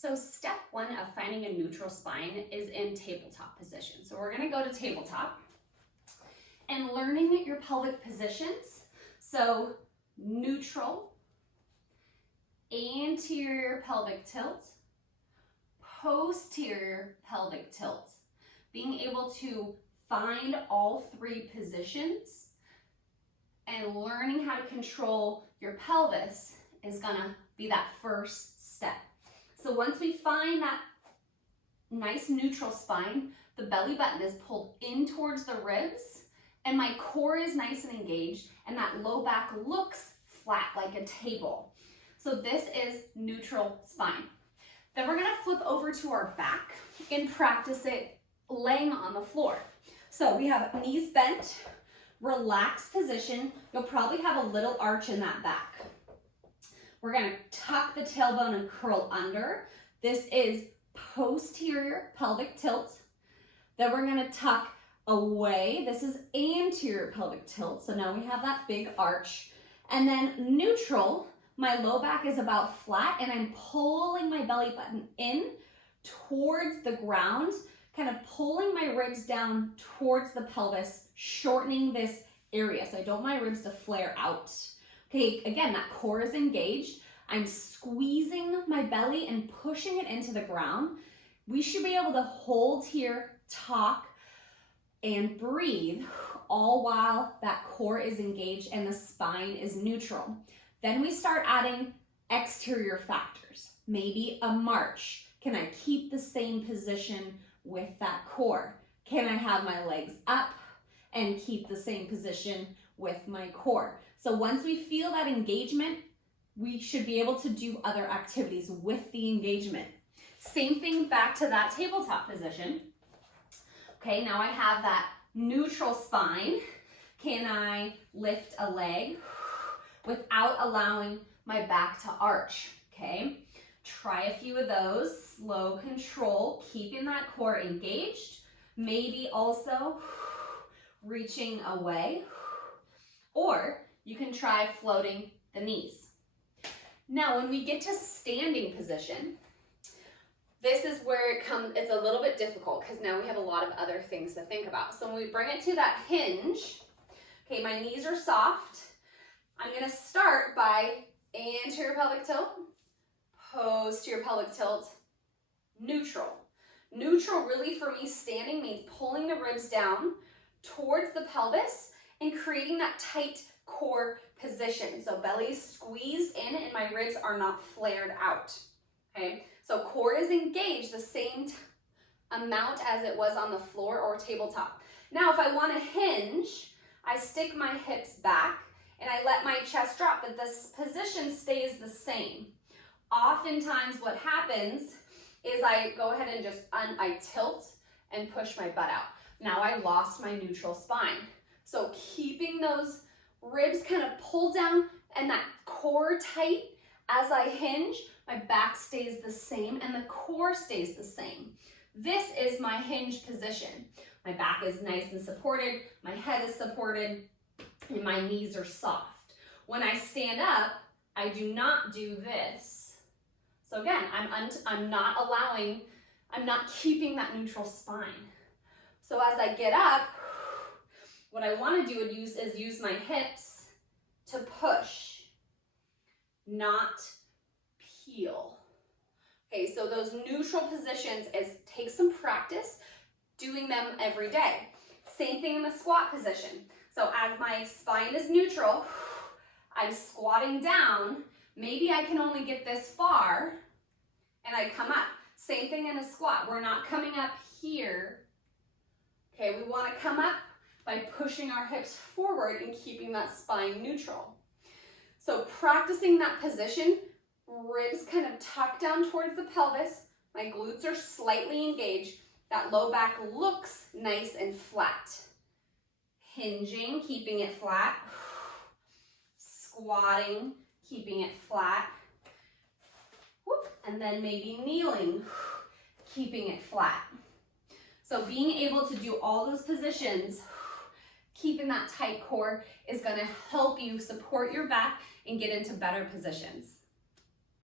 So step one of finding a neutral spine is in tabletop position. So we're gonna go to tabletop and learning your pelvic positions. So neutral, anterior pelvic tilt, posterior pelvic tilt. Being able to find all three positions and learning how to control your pelvis is gonna be that first step. So once we find that nice neutral spine, the belly button is pulled in towards the ribs and my core is nice and engaged and that low back looks flat like a table. So this is neutral spine. Then we're gonna flip over to our back and practice it laying on the floor. So we have knees bent, relaxed position. You'll probably have a little arch in that back. We're gonna tuck the tailbone and curl under. This is posterior pelvic tilt. Then we're gonna tuck away. This is anterior pelvic tilt. So now we have that big arch. And then neutral, my low back is about flat and I'm pulling my belly button in towards the ground, kind of pulling my ribs down towards the pelvis, shortening this area. So I don't want my ribs to flare out. Okay, again, that core is engaged. I'm squeezing my belly and pushing it into the ground. We should be able to hold here, talk, and breathe, all while that core is engaged and the spine is neutral. Then we start adding exterior factors, maybe a march. Can I keep the same position with that core? Can I have my legs up and keep the same position with my core? So once we feel that engagement, we should be able to do other activities with the engagement. Same thing back to that tabletop position. Okay, now I have that neutral spine. Can I lift a leg without allowing my back to arch? Okay, try a few of those. Slow control, keeping that core engaged. Maybe also reaching away, or you can try floating the knees. Now, when we get to standing position, this is where it's a little bit difficult because now we have a lot of other things to think about. So when we bring it to that hinge, okay, my knees are soft. I'm gonna start by anterior pelvic tilt, posterior pelvic tilt, neutral. Neutral really for me standing means pulling the ribs down towards the pelvis and creating that tight core position. So belly is squeezed in and my ribs are not flared out, okay? So core is engaged the same amount as it was on the floor or tabletop. Now, if I want to hinge, I stick my hips back and I let my chest drop, but this position stays the same. Oftentimes what happens is I go ahead and I tilt and push my butt out. Now I lost my neutral spine. So keeping those ribs kind of pulled down and that core tight as I hinge, my back stays the same and the core stays the same. This is my hinge position. My back is nice and supported, my head is supported, and my knees are soft. When I stand up, I do not do this. So again, I'm not keeping that neutral spine. So as I get up, what I want to do is use my hips to push, not peel. Okay, so those neutral positions take some practice doing them every day. Same thing in the squat position. So as my spine is neutral, I'm squatting down. Maybe I can only get this far and I come up. Same thing in a squat. We're not coming up here. Okay, we want to come up by pushing our hips forward and keeping that spine neutral. So practicing that position, ribs kind of tuck down towards the pelvis, my glutes are slightly engaged, that low back looks nice and flat. Hinging, keeping it flat. Squatting, keeping it flat. And then maybe kneeling, keeping it flat. So being able to do all those positions, keeping that tight core is going to help you support your back and get into better positions.